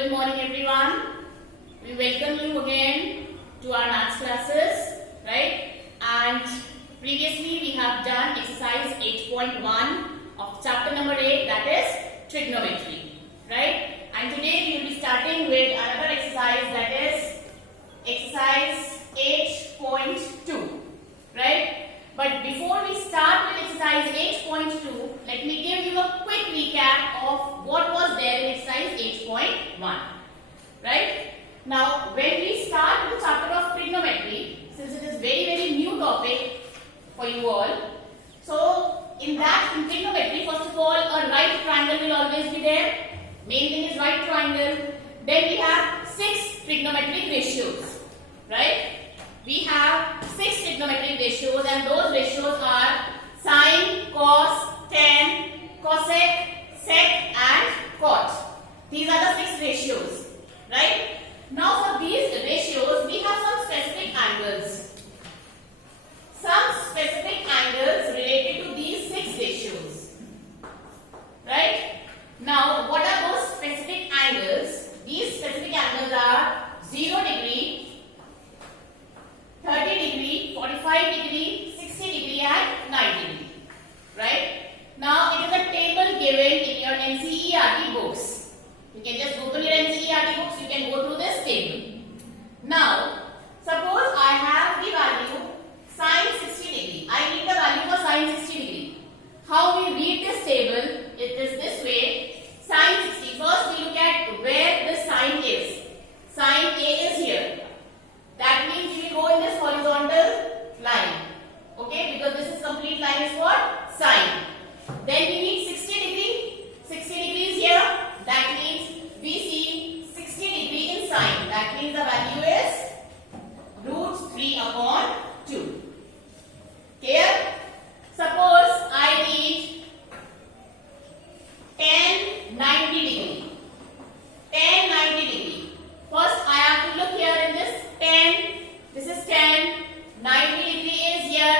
Good morning everyone. We welcome you again to our maths classes, right? And previously we have done exercise 8.1 of chapter number 8, that is trigonometry, right? And today we will be starting with another exercise, that is exercise 8.2, right? But before we start with exercise 8.2, let me give you a quick recap of what was there in exercise 8.1, right? Now, when we start the chapter of trigonometry, since it is very new topic for you all, so in trigonometry, first of all, a right triangle will always be there. Main thing is right triangle. Then we have 6 trigonometric ratios, right? We have 6 trigonometric ratios, and those ratios are sine, cos, tan, cosec, sec and cot. These are the 6 ratios, right? Now for these ratios, we have some specific angles. Some specific angles related to these 6 ratios, right? Now what are those specific angles? These specific angles are 0 degree, 30 degree, 45 degree, 60 degree and 90 degree, right? Now it is a table given in your NCERT books. You can just Google your NCERT books, you can go through this table. Now, suppose I have the value sine 60 degree. I need the value for sine 60 degree. How we read this table? It is this way. Sine 60. First we look at where the sine is. Sine A is here. That means you will go in this horizontal line. Okay, because this is complete line is what? Sine. Then we need 60 degree. 60 degrees here. That means we see 60 degree in sine. That means the value is root 3 upon 2. Clear? Suppose I need tan 90 degree. Tan 90 degree. First I have to look here in this tan. This is tan. 90 degree is here.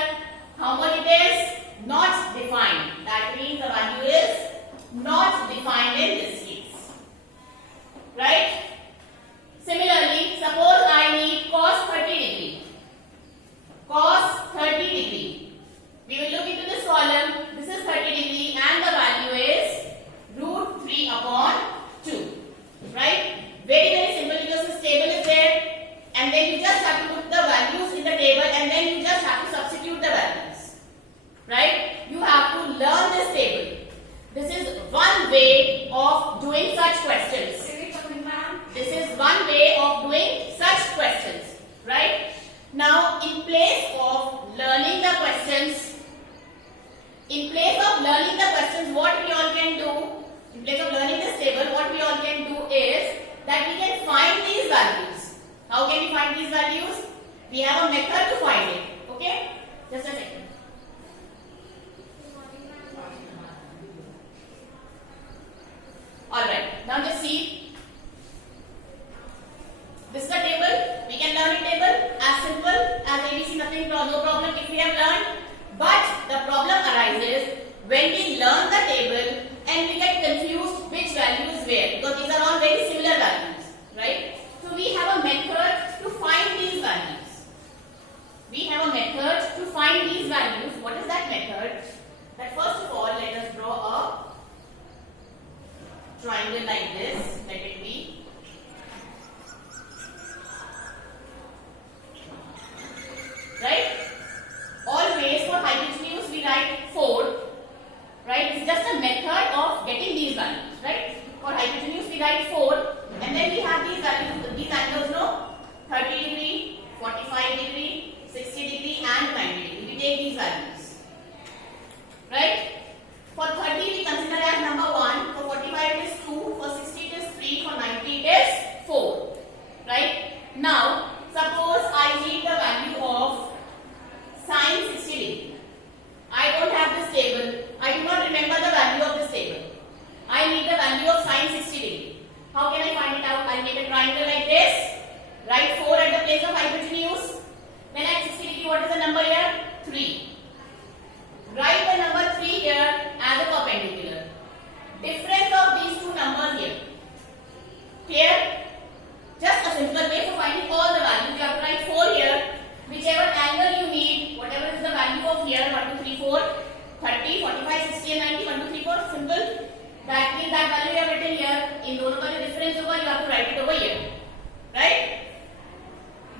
How much it is? Not defined. That means the value is not defined in this case. Right? Similarly, suppose I need cos 30 degree. Cos 30 degree. We will look into this column. This is 30 degree and the value is root 3 upon 2. Right? Very simple, because this table is there. And then you just have to put the values in the table and then you just have to substitute the values. Right? You have to learn this table. This is one way of doing such questions. This is one way of doing such questions. Right? Now, in place of learning the questions, what we all can do, in place of learning this table, what we all can do is that we can find these values. How can we find these values? We have a method to find it. Okay? Just a second. Alright. Now just see. This is the table. We can learn a table as simple as ABC, nothing, no problem if we have learned. But the problem arises when we learn the table and we get confused which value is where, because these are all very similar values, right? So we have a method to find these values. What is that method? That first of all, let us draw a triangle like this. Let it be. Right? Always for hypotenuse we write 4. Right? It's just a method of getting these values. Right? For hypotenuse we write 4. And then we have these values, these angles, no? 30 degree, 45 degree, 60 degree and 90 degree. We take these values. Right? For 30 we consider as number 1. For 45 it is 2. For 60 it is 3. For 90 it is 4. Right? Now, suppose I need the value of sine 60 degree. I don't have this table. I do not remember the value of this table. I need the value of sine 60 degree. How can I find it out? I'll make a triangle like this. Write 4 at the place of hypotenuse. Then at 60 degree, what is the number here? 3. Write the number 3 here as a perpendicular. Difference of these two numbers here. Clear? 30, 45, 60 and 90, 1, 2, 3, 4, simple. That means that value you have written here, in दोनों का जो difference होगा, you have to write it over here, right?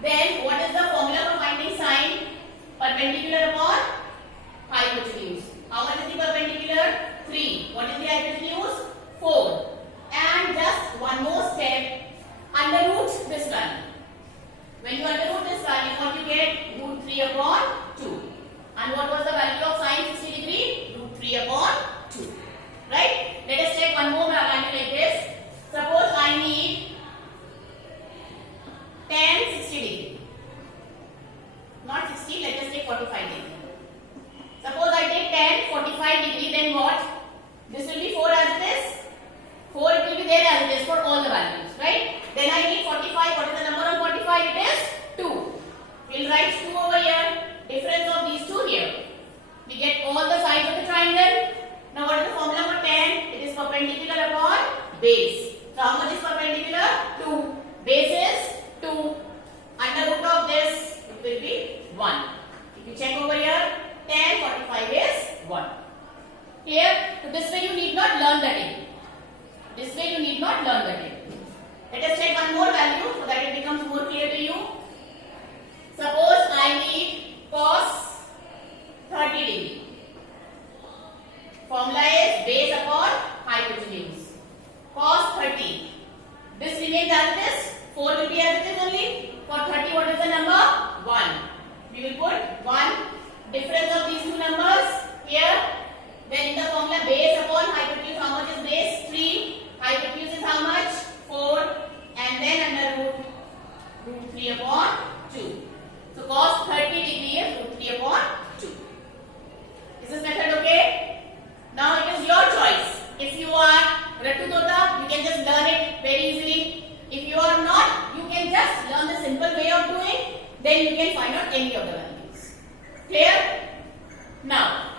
Then what is the formula for finding sine perpendicular upon hypotenuse? How much is the perpendicular? 3. What is the hypotenuse? 4. And just one more step, underroot this value. When you underroot this value, what you get? Root 3 upon 2. And what was the value of sine 60 degree? Root 3 upon 2. Right? Let us take one more value like this. Suppose I need tan 60 degree. Not 60, let us take 45 degree. Suppose I take tan 45 degree, then what? This will be 4 as it is. 4 it will be there as it is for all the values, right? Then I need 45. What is the number on 45? It is 2. We'll write 2 over here. Difference of these two here. We get all the sides of the triangle. Now what is the formula for tan? It is perpendicular upon base. So how much is perpendicular? 2. Base is 2. Under root of this, it will be 1. If you check over here, tan 45 is 1. Clear? So this way you need not learn the table. This way you need not learn the table. Let us check one more value so that it becomes more clear to you. Suppose I need cos 30 degree. Formula is base upon hypotenuse. Cos 30. This remains as it is. 4 will be as it is only. For 30, what is the number? 1. We will put 1. Difference of these two numbers here. Then in the formula base upon hypotenuse, how much is base? 3. Hypotenuse is how much? 4. And then under root 3 upon 2. So cos 30 degree is root 3 upon 2. Is this method okay? Now it is your choice. If you are Rattu Tota, you can just learn it very easily. If you are not, you can just learn the simple way of doing. Then you can find out any of the values. Clear? Now,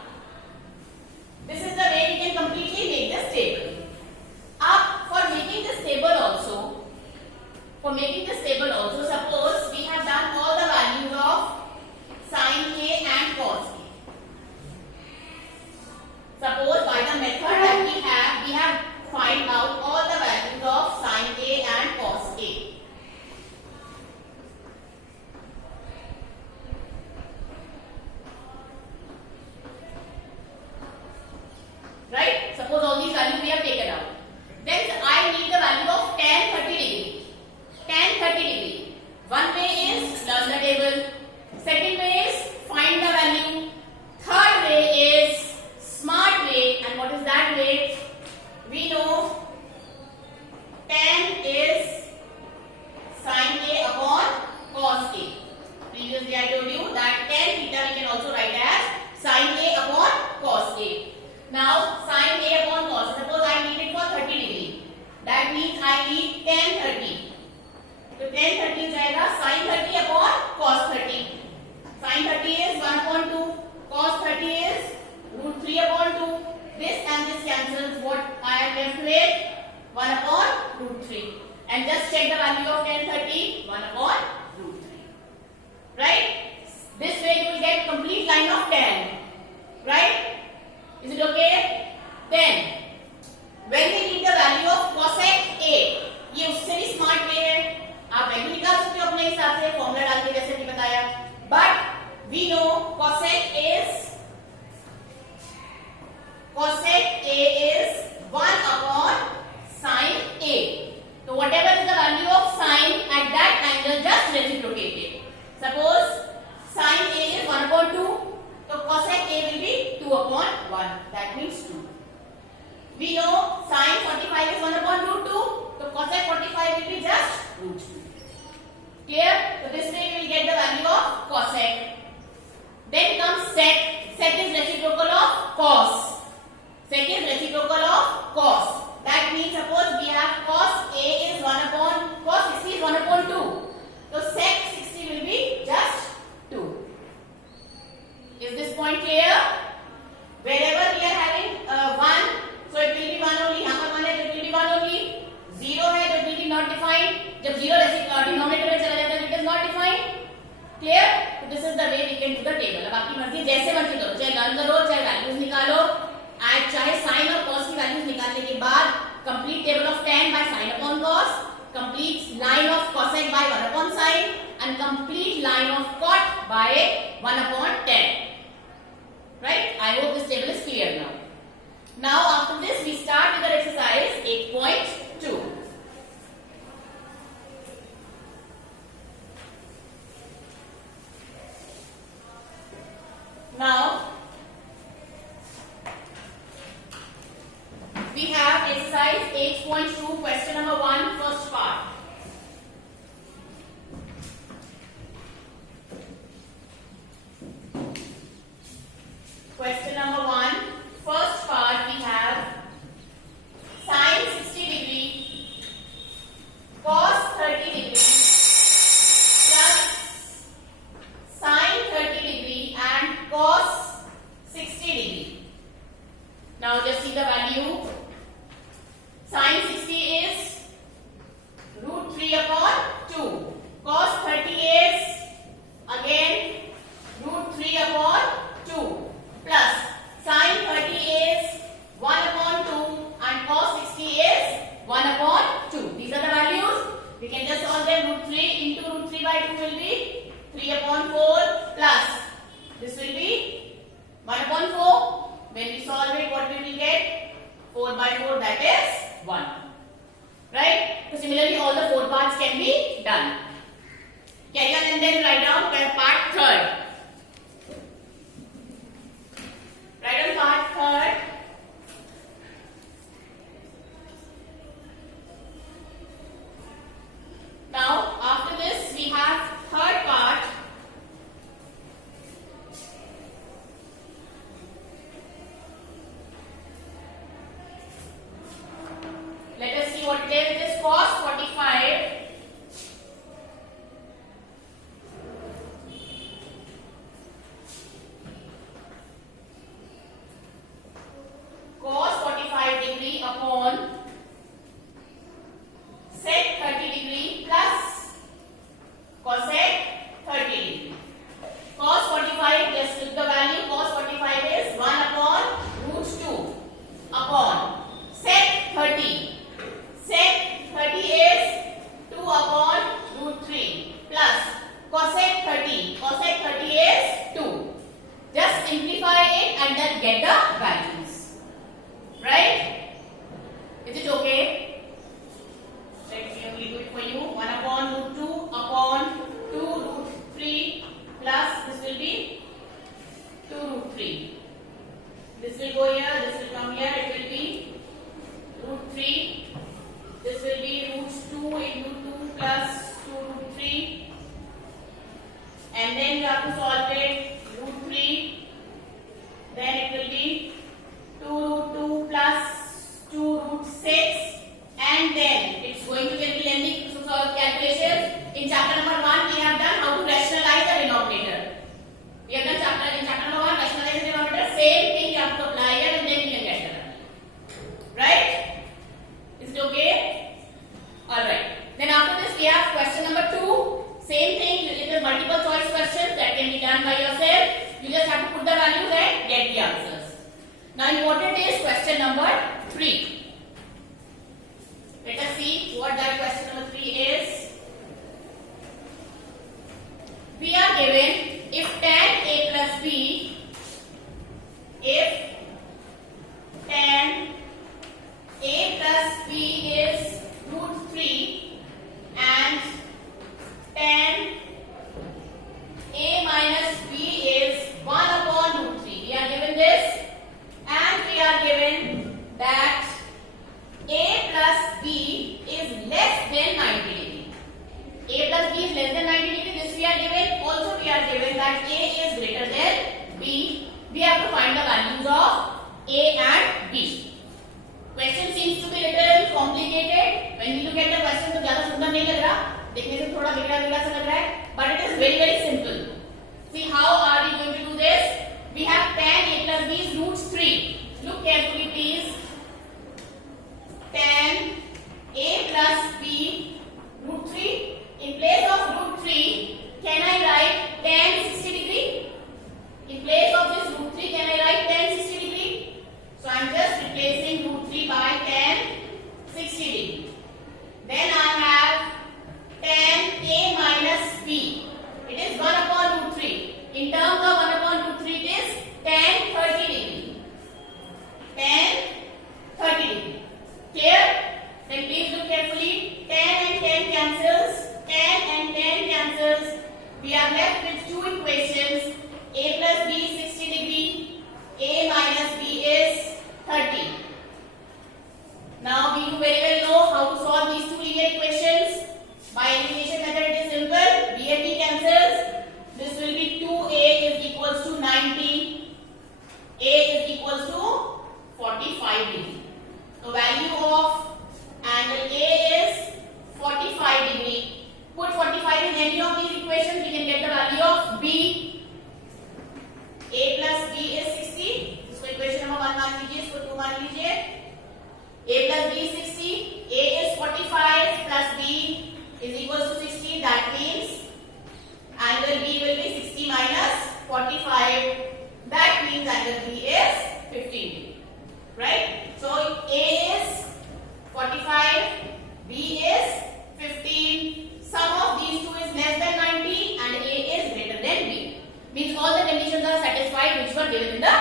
this is the way we can completely make this table. For making this table also, suppose we have done all the values of sin A and cos A. Suppose by the method that we have find out all the values of sin A and cos A. Right? Suppose all these values we have taken out. Then I need the value of tan 30 degree. Tan 30 degree. One way is learn the table. Second way is find the value. Third way is smart way. And what is that way? We know tan is sin A upon cos A. Previously I told you that tan theta we can also write as sin A upon cos A. Now sin A upon cos. Suppose I need it for 30 degree. That means I need tan 30. So tan 30 जाएगा sin 30 upon cos 30. Sin 30 is 1 upon 2. Cos 30 is root 3 upon 2. This and this cancels. What I have left with 1 upon root 3. And just check the value of tan 30. 1 upon root 3. Right? This way you will get complete line of tan. Right? Is it okay? Then, when we need the value of cosec A, ये उससे भी smart way है. आप value निकाल सकते हो अपने हिसाब से फॉर्मूला डाल के जैसे मैंने बताया. But we know cosec A is 1 upon sin A. So whatever is the value of sin at that angle, just reciprocate it. Suppose sin A is 1 upon 2. So cosec A will be 2 upon 1. That means 2. We know sin 45 is 1 upon root 2. So cosec 45 will be just root 2. Clear? So this way we will get the value of cosec. Then comes sec. Sec is reciprocal of cos. Sec is reciprocal of cos. That means suppose we have cos A is 1 upon, cos 60 is 1 upon 2. So sec 60 will be just 2. Is this point clear? Wherever we are having 1, so it will be 1 only. यहाँ पर 1 है, it will be 1 only. 0 है, it will be not defined. जब 0 denominator में चला जाता है, it is not defined. Clear? So this is the way we can do the table. अब आपकी मर्जी जैसे मर्जी करो, चाहे लर्न करो, चाहे वैल्यूज निकालो. complete line of cot by 1 upon 10. Right? I hope this table is clear now. Now after this we start with our exercise 8.2. Now we have exercise 8.2, question number 1, first part. Question number 1, first part, we have sine 60 degree cos 30 degree plus sine 30 degree and cos 60 degree. Now just see the value. Sine 60 is root 3 upon 2. Cos 30 is again root 3 upon 2. Plus sine 30 is 1 upon 2 and cos 60 is 1 upon 2. These are the values. We can just solve them. Root 3 into root 3 by 2 will be 3 upon 4 plus this will be 1 upon 4. When we solve it, what we will get? 4 by 4, that is 1. Right? So similarly all the 4 parts can be done. Carry on and then write down part third. Write on part third. Now after this we have third part. Let us see what it is. It is cos 45 cos 45 degree upon sec 30 degree plus cosec 30 degree. Cos 45, just look the value. Cos 45 is 1 upon root 2 upon sec 30. Sec 30 is 2 upon root 3 plus cosec 30. Cosec 30 is 2. Just simplify it and then get the values. Right? Is it okay? Let me do it for you. 1 upon root 2 upon 2 root 3 plus this will be 2 root 3. This will go here, this will come here, it will be root 3. This will be root 2 into 2 plus 2 root 3. And then you have to solve it. Root 3. Then it will be 2 root 2 plus 2 root 6. And then it's going to get lengthy to solve calculations. In chapter number 1, we have done how to rationalize the denominator. We have done in chapter number 1, rationalize the denominator. Same thing you have to apply here and then you can get the value. Right? Is it okay? Alright. Then after this we have question number 2. Same thing, it is multiple choice questions that can be done by yourself. You just have to put the values and get the answers. Now important is question number 3. Let us see what that question number 3 is. We are given if tan A plus B, if tan A plus B is root 3 and tan A minus B is 1 upon root 3. We are given this and we are given that A plus B is less than 90 degree. A plus B is less than 90 degree. This we are given. Also we are given that A is greater than B. We have to find the values of A and B. Question seems to be little complicated. When you look at the question, तो ज़्यादा सुंदर नहीं लग रहा. देखने से थोड़ा बिगड़ा सा लग रहा है. But it is very simple. See how are we going to do this? We have tan A plus B is root 3. Look carefully, please. Tan A plus B root 3. In place of root 3, can I write tan 60 degree? In place of this root 3, can I write tan 60 degree? So I am just replacing root 3 by tan 60 degree. Then I have tan A minus B. मान लीजिए, इसको 2 मान लीजिए। a plus b is 60, a is 45 plus b is equals to 60, that means angle b will be 60 minus 45, that means angle b is 15, right? So a is 45, b is 15, sum of these two is less than 90 and a is greater than b, means all the conditions are satisfied which were given in the